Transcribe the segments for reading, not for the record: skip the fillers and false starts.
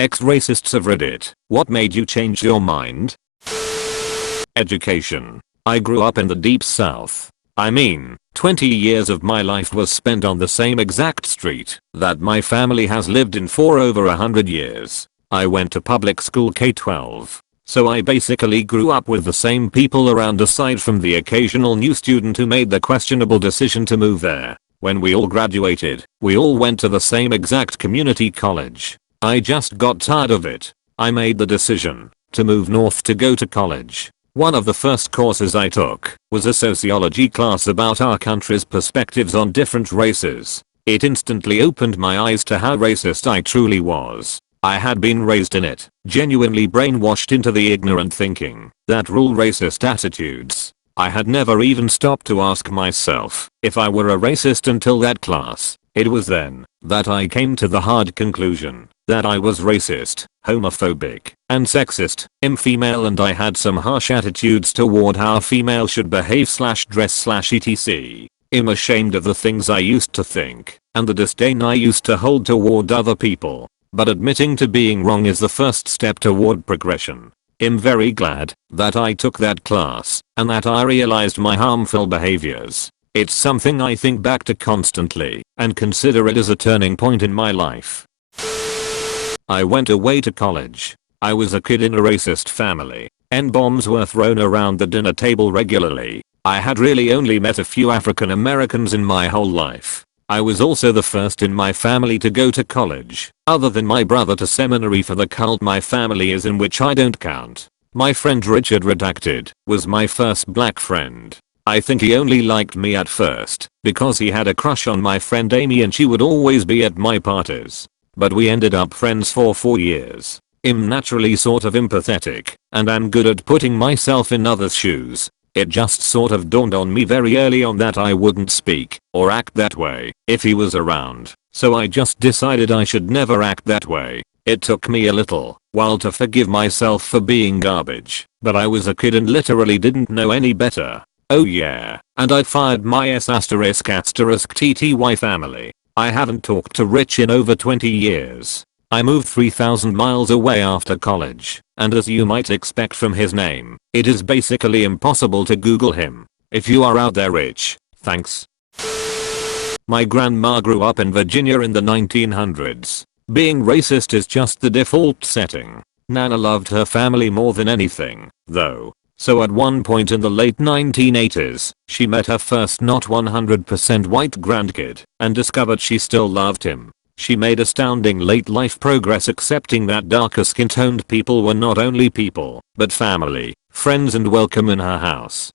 Ex-racists of Reddit, what made you change your mind? Education. I grew up in the deep south. I mean, 20 years of my life was spent on the same exact street that my family has lived in for over 100 years. I went to public school K-12. So I basically grew up with the same people around aside from the occasional new student who made the questionable decision to move there. When we all graduated, we all went to the same exact community college. I just got tired of it. I made the decision to move north to go to college. One of the first courses I took was a sociology class about our country's perspectives on different races. It instantly opened my eyes to how racist I truly was. I had been raised in it, genuinely brainwashed into the ignorant thinking that rule racist attitudes. I had never even stopped to ask myself if I were a racist until that class. It was then that I came to the hard conclusion that I was racist, homophobic, and sexist. I'm female and I had some harsh attitudes toward how a female should behave / dress / etc. I'm ashamed of the things I used to think and the disdain I used to hold toward other people. But admitting to being wrong is the first step toward progression. I'm very glad that I took that class and that I realized my harmful behaviors. It's something I think back to constantly and consider it as a turning point in my life. I went away to college. I was a kid in a racist family. N-bombs were thrown around the dinner table regularly. I had really only met a few African Americans in my whole life. I was also the first in my family to go to college, other than my brother to seminary for the cult my family is in, which I don't count. My friend Richard Redacted was my first black friend. I think he only liked me at first because he had a crush on my friend Amy and she would always be at my parties. But we ended up friends for 4 years. I'm naturally sort of empathetic and I'm good at putting myself in others' shoes. It just sort of dawned on me very early on that I wouldn't speak or act that way if he was around, so I just decided I should never act that way. It took me a little while to forgive myself for being garbage, but I was a kid and literally didn't know any better. Oh yeah, and I fired my **TTY family. I haven't talked to Rich in over 20 years. I moved 3,000 miles away after college, and as you might expect from his name, it is basically impossible to Google him. If you are out there, Rich, thanks. My grandma grew up in Virginia in the 1900s. Being racist is just the default setting. Nana loved her family more than anything, though. So at one point in the late 1980s, she met her first not 100% white grandkid and discovered she still loved him. She made astounding late life progress accepting that darker skin toned people were not only people, but family, friends and welcome in her house.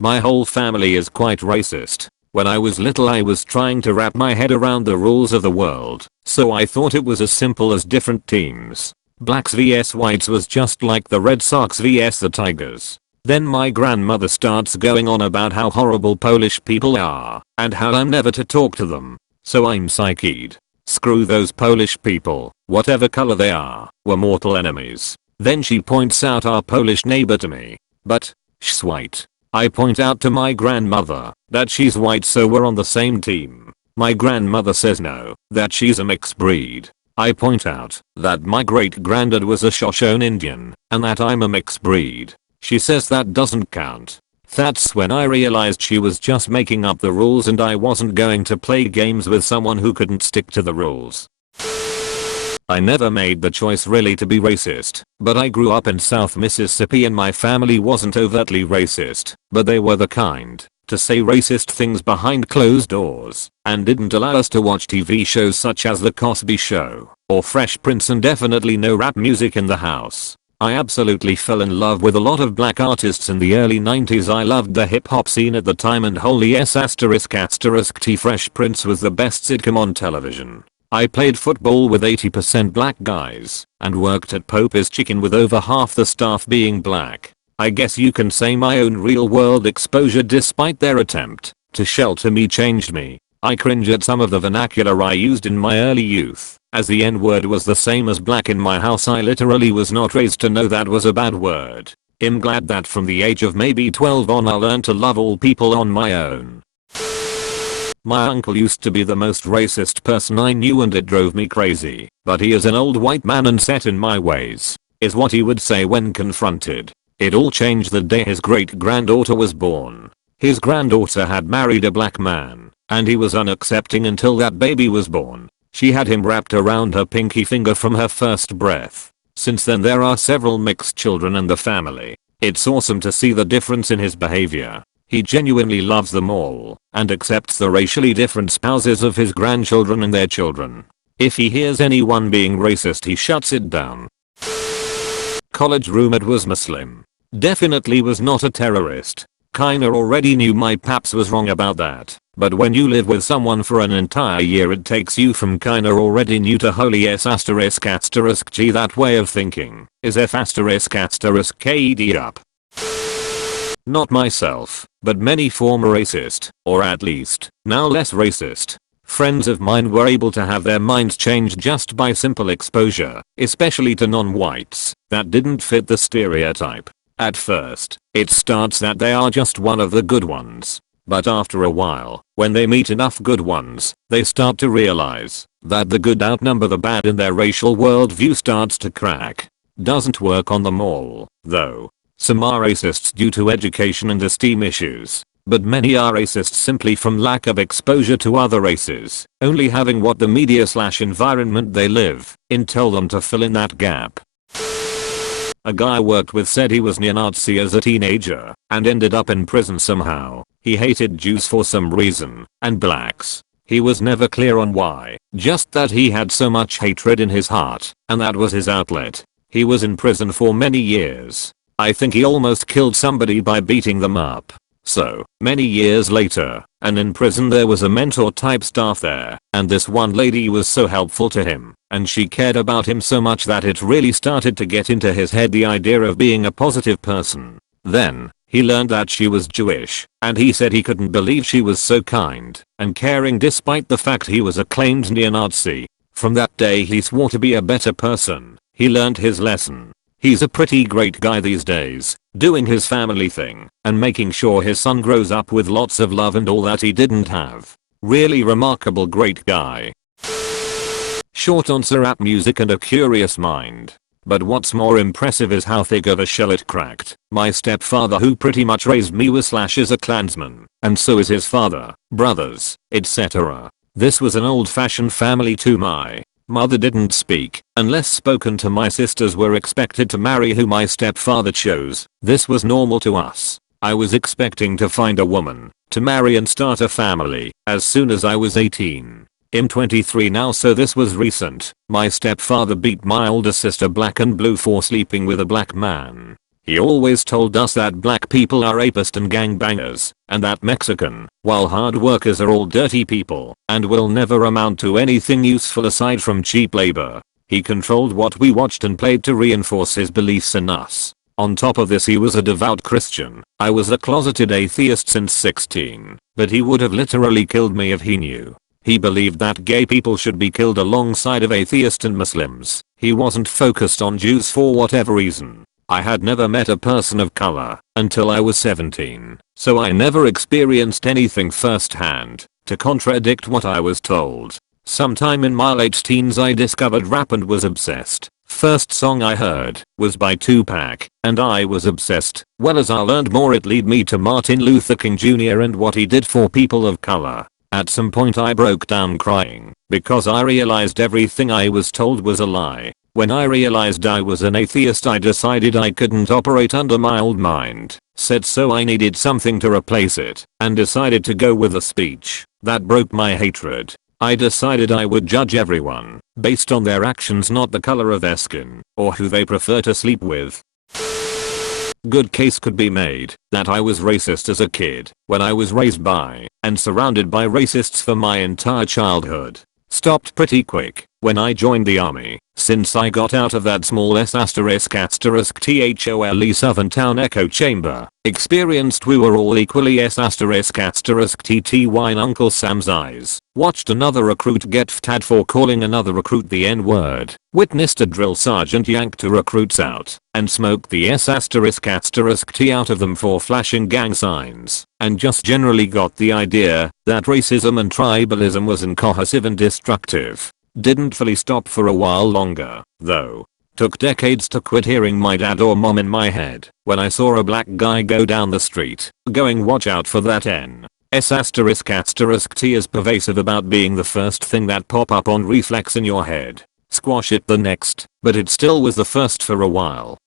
My whole family is quite racist. When I was little I was trying to wrap my head around the rules of the world, so I thought it was as simple as different teams. Blacks vs whites was just like the Red Sox vs the Tigers. Then my grandmother starts going on about how horrible Polish people are, and how I'm never to talk to them. So I'm psyched. Screw those Polish people, whatever color they are, we're mortal enemies. Then she points out our Polish neighbor to me. But, she's white. I point out to my grandmother that she's white so we're on the same team. My grandmother says no, that she's a mixed breed. I point out that my great granddad was a Shoshone Indian, and that I'm a mixed breed. She says that doesn't count. That's when I realized she was just making up the rules and I wasn't going to play games with someone who couldn't stick to the rules. I never made the choice really to be racist, but I grew up in South Mississippi and my family wasn't overtly racist, but they were the kind to say racist things behind closed doors and didn't allow us to watch TV shows such as The Cosby Show or Fresh Prince and definitely no rap music in the house. I absolutely fell in love with a lot of black artists in the early 90s. I loved the hip hop scene at the time and holy yes **T Fresh Prince was the best sitcom on television. I played football with 80% black guys and worked at Pope's Chicken with over half the staff being black. I guess you can say my own real world exposure despite their attempt to shelter me changed me. I cringe at some of the vernacular I used in my early youth, as the N-word was the same as black in my house. I literally was not raised to know that was a bad word. I'm glad that from the age of maybe 12 on I learned to love all people on my own. My uncle used to be the most racist person I knew and it drove me crazy, but he is an old white man and set in my ways, is what he would say when confronted. It all changed the day his great-granddaughter was born. His granddaughter had married a black man, and he was unaccepting until that baby was born. She had him wrapped around her pinky finger from her first breath. Since then there are several mixed children in the family. It's awesome to see the difference in his behavior. He genuinely loves them all, and accepts the racially different spouses of his grandchildren and their children. If he hears anyone being racist he shuts it down. College roommate was Muslim. Definitely was not a terrorist. Kinda already knew my paps was wrong about that. But when you live with someone for an entire year it takes you from kinda already knew to holy s asterisk asterisk g. That way of thinking is f asterisk asterisk ked up. Not myself, but many former racist, or at least, now less racist, friends of mine were able to have their minds changed just by simple exposure, especially to non-whites, that didn't fit the stereotype. At first, it starts that they are just one of the good ones. But after a while, when they meet enough good ones, they start to realize that the good outnumber the bad and their racial worldview starts to crack. Doesn't work on them all, though. Some are racists due to education and esteem issues, but many are racists simply from lack of exposure to other races, only having what the media/environment they live in tell them to fill in that gap. A guy I worked with said he was neo-Nazi as a teenager and ended up in prison somehow. He hated Jews for some reason, and blacks. He was never clear on why, just that he had so much hatred in his heart, and that was his outlet. He was in prison for many years. I think he almost killed somebody by beating them up. So, many years later, and in prison there was a mentor type staff there, and this one lady was so helpful to him, and she cared about him so much that it really started to get into his head the idea of being a positive person. Then, he learned that she was Jewish, and he said he couldn't believe she was so kind and caring despite the fact he was a claimed neo-Nazi. From that day he swore to be a better person. He learned his lesson. He's a pretty great guy these days, doing his family thing and making sure his son grows up with lots of love and all that he didn't have. Really remarkable great guy. Short answer: rap music and a curious mind. But what's more impressive is how thick of a shell it cracked. My stepfather, who pretty much raised me, was is a Klansman, and so is his father, brothers, etc. This was an old-fashioned family too. My mother didn't speak, unless spoken to. My sisters were expected to marry who my stepfather chose. This was normal to us. I was expecting to find a woman to marry and start a family as soon as I was 18. I'm 23 now, so this was recent. My stepfather beat my older sister black and blue for sleeping with a black man. He always told us that black people are rapists and gangbangers, and that Mexican, while hard workers, are all dirty people and will never amount to anything useful aside from cheap labor. He controlled what we watched and played to reinforce his beliefs in us. On top of this, he was a devout Christian. I was a closeted atheist since 16, but he would have literally killed me if he knew. He believed that gay people should be killed alongside of atheists and Muslims. He wasn't focused on Jews for whatever reason. I had never met a person of color until I was 17, so I never experienced anything firsthand to contradict what I was told. Sometime in my late teens I discovered rap and was obsessed. First song I heard was by Tupac, and I was obsessed. Well, as I learned more, it led me to Martin Luther King Jr. and what he did for people of color. At some point I broke down crying because I realized everything I was told was a lie. When I realized I was an atheist, I decided I couldn't operate under my old mind. Said so I needed something to replace it, and decided to go with a speech that broke my hatred. I decided I would judge everyone based on their actions, not the color of their skin or who they prefer to sleep with. Good case could be made that I was racist as a kid when I was raised by and surrounded by racists for my entire childhood. Stopped pretty quick when I joined the army. Since I got out of that small *****THOLE Southern Town echo chamber, experienced we were all equally ****TTY in Uncle Sam's eyes, watched another recruit get ftad for calling another recruit the N-word, witnessed a drill sergeant yank two recruits out, and smoked the ****T out of them for flashing gang signs, and just generally got the idea that racism and tribalism was incohesive and destructive. Didn't fully stop for a while longer, though. Took decades to quit hearing my dad or mom in my head when I saw a black guy go down the street, going watch out for that N. ****T is pervasive about being the first thing that pop up on reflex in your head. Squash it the next, but it still was the first for a while.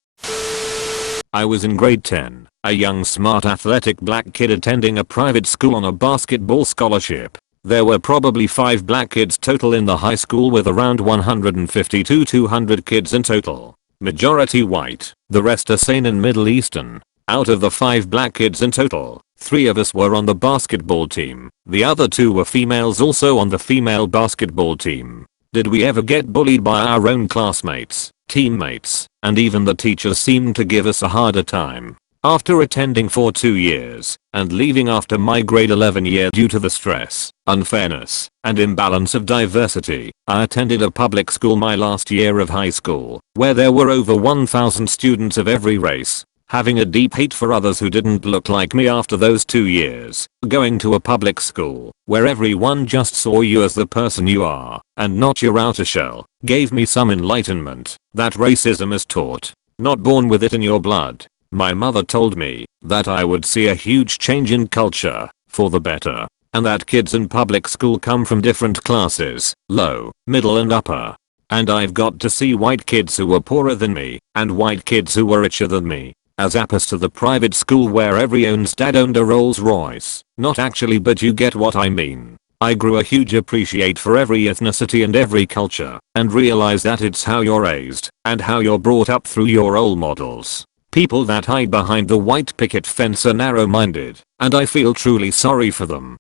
I was in grade 10, a young smart athletic black kid attending a private school on a basketball scholarship. There were probably 5 black kids total in the high school with around 150 to 200 kids in total. Majority white, the rest Asian and Middle Eastern. Out of the 5 black kids in total, 3 of us were on the basketball team. The other 2 were females also on the female basketball team. Did we ever get bullied by our own classmates, teammates, and even the teachers seemed to give us a harder time? After attending for 2 years and leaving after my grade 11 year due to the stress, unfairness, and imbalance of diversity, I attended a public school my last year of high school, where there were over 1,000 students of every race. Having a deep hate for others who didn't look like me after those 2 years, going to a public school where everyone just saw you as the person you are and not your outer shell, gave me some enlightenment that racism is taught, not born with it in your blood. My mother told me that I would see a huge change in culture, for the better, and that kids in public school come from different classes, low, middle and upper. And I've got to see white kids who were poorer than me, and white kids who were richer than me, as opposed to the private school where everyone's dad owned a Rolls Royce. Not actually, but you get what I mean. I grew a huge appreciate for every ethnicity and every culture, and realize that it's how you're raised, and how you're brought up through your role models. People that hide behind the white picket fence are narrow-minded, and I feel truly sorry for them.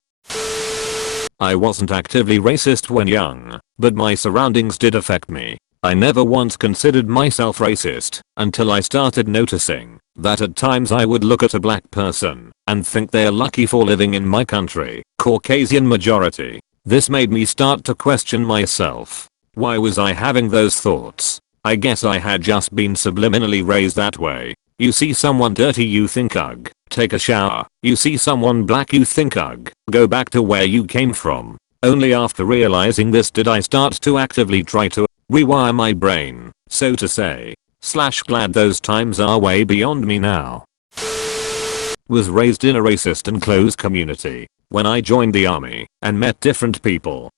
I wasn't actively racist when young, but my surroundings did affect me. I never once considered myself racist until I started noticing that at times I would look at a black person and think they're lucky for living in my country, Caucasian majority. This made me start to question myself. Why was I having those thoughts? I guess I had just been subliminally raised that way. You see someone dirty, you think ugh, take a shower. You see someone black, you think ugh, go back to where you came from. Only after realizing this did I start to actively try to rewire my brain, so to say. Glad those times are way beyond me now. Was raised in a racist and closed community. When I joined the army and met different people.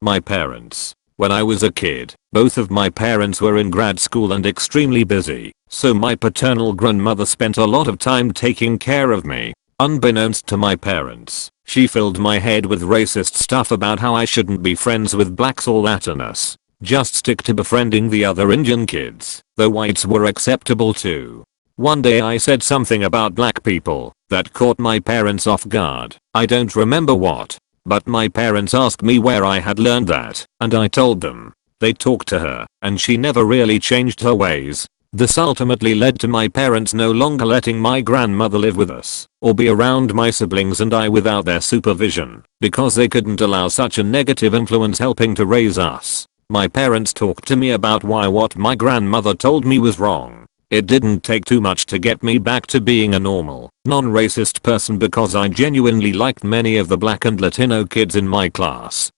My parents. When I was a kid, both of my parents were in grad school and extremely busy, so my paternal grandmother spent a lot of time taking care of me. Unbeknownst to my parents, she filled my head with racist stuff about how I shouldn't be friends with blacks or Latinos. Just stick to befriending the other Indian kids, though whites were acceptable too. One day I said something about black people that caught my parents off guard. I don't remember what. But my parents asked me where I had learned that, and I told them. They talked to her, and she never really changed her ways. This ultimately led to my parents no longer letting my grandmother live with us, or be around my siblings and I without their supervision, because they couldn't allow such a negative influence helping to raise us. My parents talked to me about why what my grandmother told me was wrong. It didn't take too much to get me back to being a normal, non-racist person because I genuinely liked many of the black and Latino kids in my class.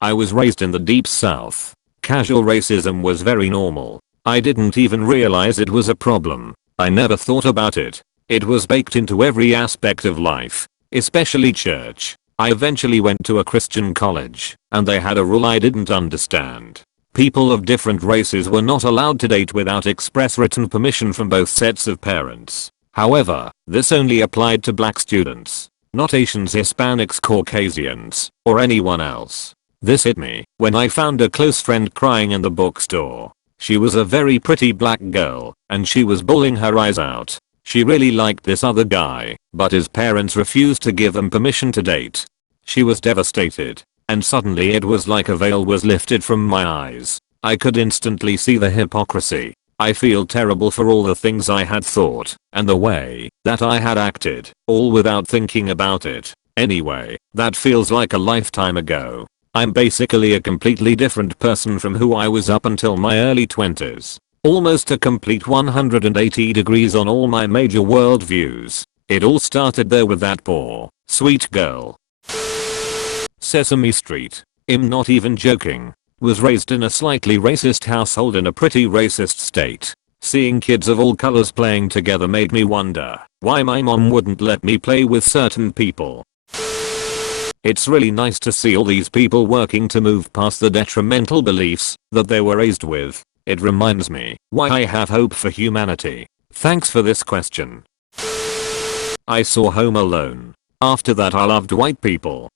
I was raised in the deep south. Casual racism was very normal. I didn't even realize it was a problem. I never thought about it. It was baked into every aspect of life, especially church. I eventually went to a Christian college, and they had a rule I didn't understand. People of different races were not allowed to date without express written permission from both sets of parents. However, this only applied to black students, not Asians, Hispanics, Caucasians, or anyone else. This hit me when I found a close friend crying in the bookstore. She was a very pretty black girl, and she was bawling her eyes out. She really liked this other guy, but his parents refused to give them permission to date. She was devastated. and suddenly it was like a veil was lifted from my eyes. I could instantly see the hypocrisy. I feel terrible for all the things I had thought, and the way that I had acted, all without thinking about it. Anyway, that feels like a lifetime ago. I'm basically a completely different person from who I was up until my early 20s. Almost a complete 180 degrees on all my major worldviews. It all started there with that poor, sweet girl. Sesame Street. I'm not even joking. Was raised in a slightly racist household in a pretty racist state. Seeing kids of all colors playing together made me wonder why my mom wouldn't let me play with certain people. It's really nice to see all these people working to move past the detrimental beliefs that they were raised with. It reminds me why I have hope for humanity. Thanks for this question. I saw Home Alone. After that I loved white people.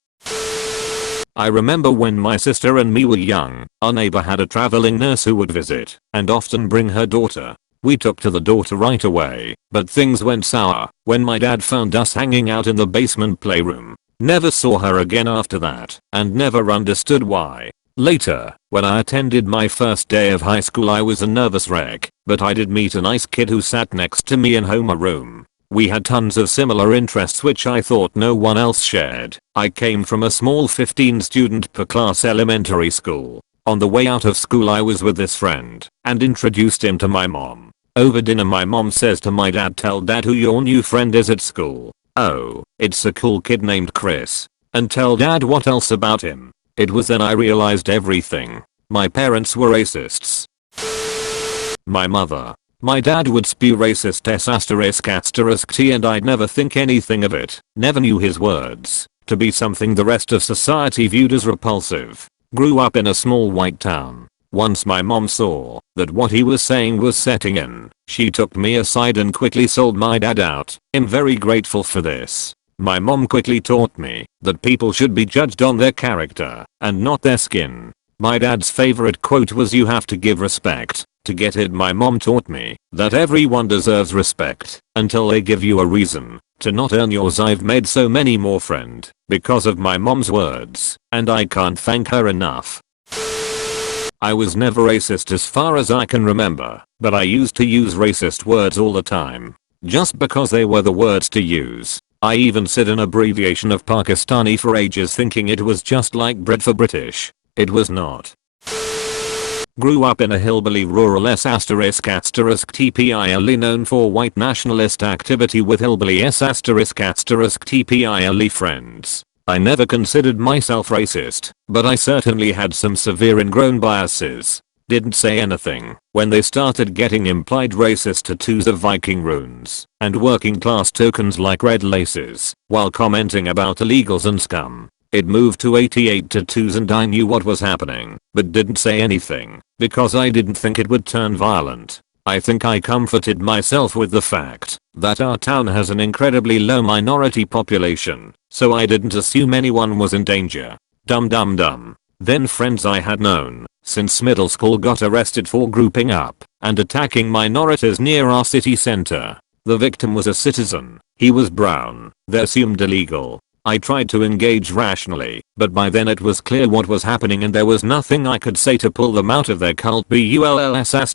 I remember when my sister and me were young, our neighbor had a traveling nurse who would visit and often bring her daughter. We took to the daughter right away, but things went sour when my dad found us hanging out in the basement playroom. Never saw her again after that and never understood why. Later, when I attended my first day of high school I was a nervous wreck, but I did meet a nice kid who sat next to me in homeroom. We had tons of similar interests which I thought no one else shared. I came from a small 15 student per class elementary school. On the way out of school I was with this friend and introduced him to my mom. Over dinner my mom says to my dad, "Tell dad who your new friend is at school. Oh, it's a cool kid named Chris. And tell dad what else about him." It was then I realized everything. My parents were racists. My mother. My dad would spew racist ***t and I'd never think anything of it. Never knew his words to be something the rest of society viewed as repulsive. Grew up in a small white town. Once my mom saw that what he was saying was setting in, she took me aside and quickly sold my dad out. I'm very grateful for this. My mom quickly taught me that people should be judged on their character and not their skin. My dad's favorite quote was, "You have to give respect to get it." My mom taught me that everyone deserves respect until they give you a reason to not earn yours. I've made so many more friends because of my mom's words, and I can't thank her enough. I was never racist as far as I can remember, but I used to use racist words all the time, just because they were the words to use. I even said an abbreviation of Pakistani for ages thinking it was just like Brit for British. It was not. Grew up in a hillbilly rural ***tpile known for white nationalist activity with hillbilly ***tpile friends. I never considered myself racist, but I certainly had some severe ingrown biases. Didn't say anything when they started getting implied racist tattoos of Viking runes and working class tokens like red laces while commenting about illegals and scum. It moved to 88 tattoos and I knew what was happening, but didn't say anything because I didn't think it would turn violent. I think I comforted myself with the fact that our town has an incredibly low minority population, so I didn't assume anyone was in danger. Dumb. Then friends I had known since middle school got arrested for grouping up and attacking minorities near our city center. The victim was a citizen. He was brown. They assumed illegal. I tried to engage rationally, but by then it was clear what was happening and there was nothing I could say to pull them out of their cult. BULLS****T.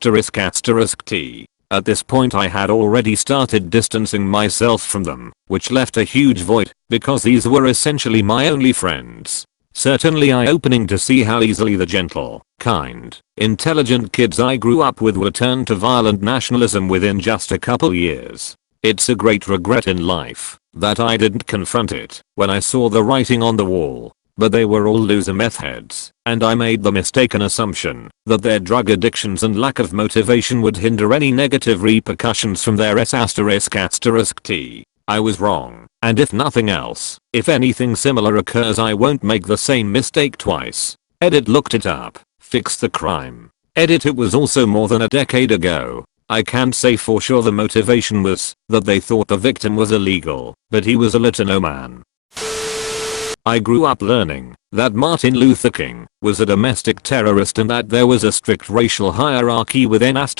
At this point I had already started distancing myself from them, which left a huge void, because these were essentially my only friends. Certainly eye-opening to see how easily the gentle, kind, intelligent kids I grew up with were turned to violent nationalism within just a couple years. It's a great regret in life that I didn't confront it when I saw the writing on the wall, but they were all loser meth heads, and I made the mistaken assumption that their drug addictions and lack of motivation would hinder any negative repercussions from their ***T. I was wrong, and if nothing else, if anything similar occurs I won't make the same mistake twice. Edit looked it up, fixed the crime. Edit it was also more than a decade ago. I can't say for sure the motivation was that they thought the victim was illegal, but he was a Latino man. I grew up learning that Martin Luther King was a domestic terrorist and that there was a strict racial hierarchy within ****s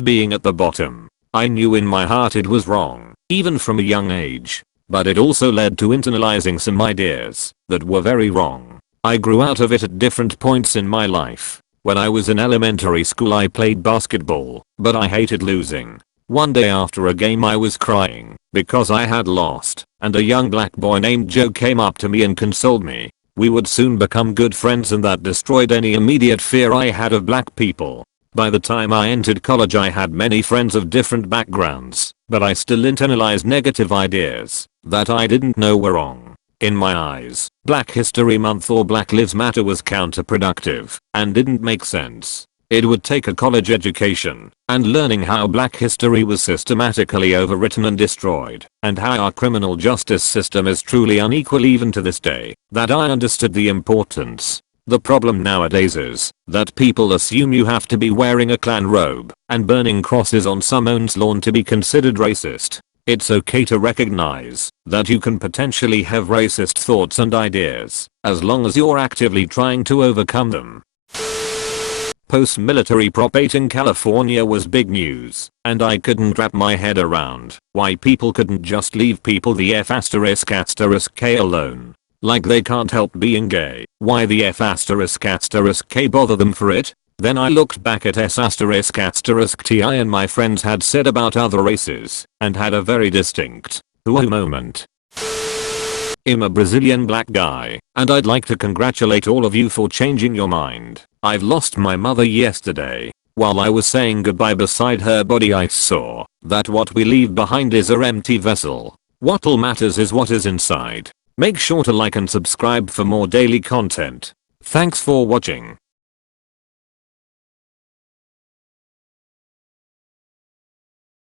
being at the bottom. I knew in my heart it was wrong, even from a young age. but it also led to internalizing some ideas that were very wrong. I grew out of it at different points in my life. When I was in elementary school I played basketball, but I hated losing. One day after a game I was crying because I had lost, and a young black boy named Joe came up to me and consoled me. We would soon become good friends and that destroyed any immediate fear I had of black people. By the time I entered college I had many friends of different backgrounds, but I still internalized negative ideas that I didn't know were wrong. In my eyes, Black History Month or Black Lives Matter was counterproductive and didn't make sense. It would take a college education and learning how black history was systematically overwritten and destroyed, and how our criminal justice system is truly unequal even to this day, that I understood the importance. The problem nowadays is that people assume you have to be wearing a Klan robe and burning crosses on someone's lawn to be considered racist. It's okay to recognize that you can potentially have racist thoughts and ideas, as long as you're actively trying to overcome them. Post-military Prop 8 in California was big news, and I couldn't wrap my head around why people couldn't just leave people the F***K alone. Like they can't help being gay, why the F***K bother them for it? Then I looked back at S***Ti and my friends had said about other races, and had a very distinct whoa moment. I'm a Brazilian black guy, and I'd like to congratulate all of you for changing your mind. I've lost my mother yesterday. While I was saying goodbye beside her body I saw that what we leave behind is a empty vessel. What all matters is what is inside. Make sure to like and subscribe for more daily content. Thanks for watching.